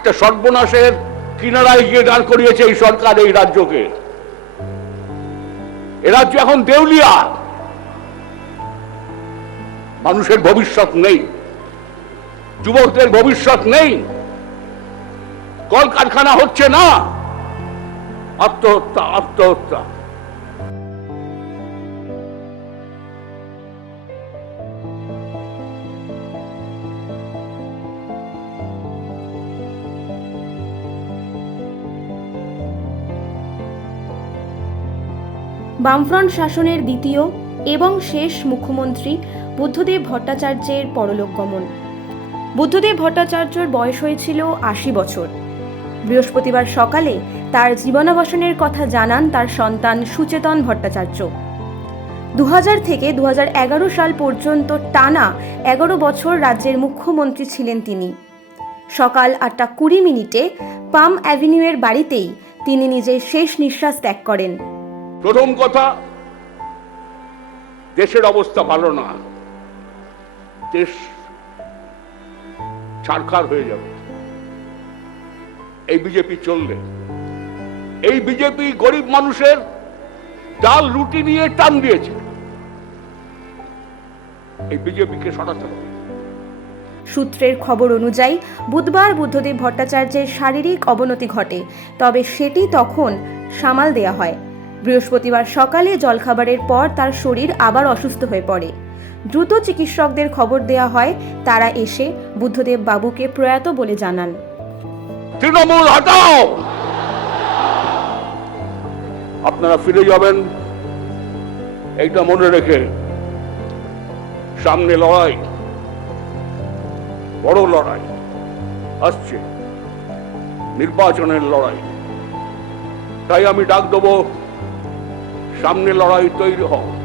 একটা সর্বনাশের কিনারায় গিয়ে দাঁড় করিয়েছে এই সরকার, এই রাজ্যকে। এ রাজ্য এখন দেউলিয়া। মানুষের ভবিষ্যৎ নেই। যুবকদের ভবিষ্যৎ নেই। কলকারখানা হচ্ছে না। আত্মহত্যা আত্মহত্যা। বামফ্রন্ট শাসনের দ্বিতীয় এবং শেষ মুখ্যমন্ত্রী বুদ্ধদেব ভট্টাচার্যের পরলোক গমন। বুদ্ধদেব ভট্টাচার্যর বয়স হয়েছিল আশি বছর। বৃহস্পতিবার সকালে তার জীবনাবসানের কথা জানান তার সন্তান সুচেতন ভট্টাচার্য। দু হাজার থেকে দু হাজার এগারো সাল পর্যন্ত টানা এগারো বছর রাজ্যের মুখ্যমন্ত্রী ছিলেন তিনি। সকাল আটটা কুড়ি মিনিটে পাম অ্যাভিনিউয়ের বাড়িতেই তিনি নিজের শেষ নিঃশ্বাস ত্যাগ করেন। প্রথম কথা, দেশের অবস্থা ভালো না। দেশ ছাড়খার হয়ে যাবে। এই বিজেপি চললে। এই বিজেপি গরিব মানুষের ডাল রুটি নিয়ে টান দিয়েছে। এই বিজেপিকে সরাতে হবে। সূত্রের খবর অনুযায়ী, বুধবার বুদ্ধদেব ভট্টাচার্যের শারীরিক অবনতি ঘটে, তবে সেটি তখন সামাল দেয়া হয়। বৃহস্পতিবার সকালে জলখাবারের পর তার শরীর আবার অসুস্থ হয়ে পড়ে। দ্রুত চিকিৎসকদের খবর দেয়া হয়, তারা এসে বুদ্ধদেব বাবুকে প্রয়াত বলে জানান। তৃণমূল হটাও! আপনারা ফিরে যাবেন। এইটা মনে রেখে সামনে লড়াই, বড় লড়াই আসছে, নির্বাচনের লড়াই। তাই আমি ডাক দেবো সামনে লড়াই তৈরি হও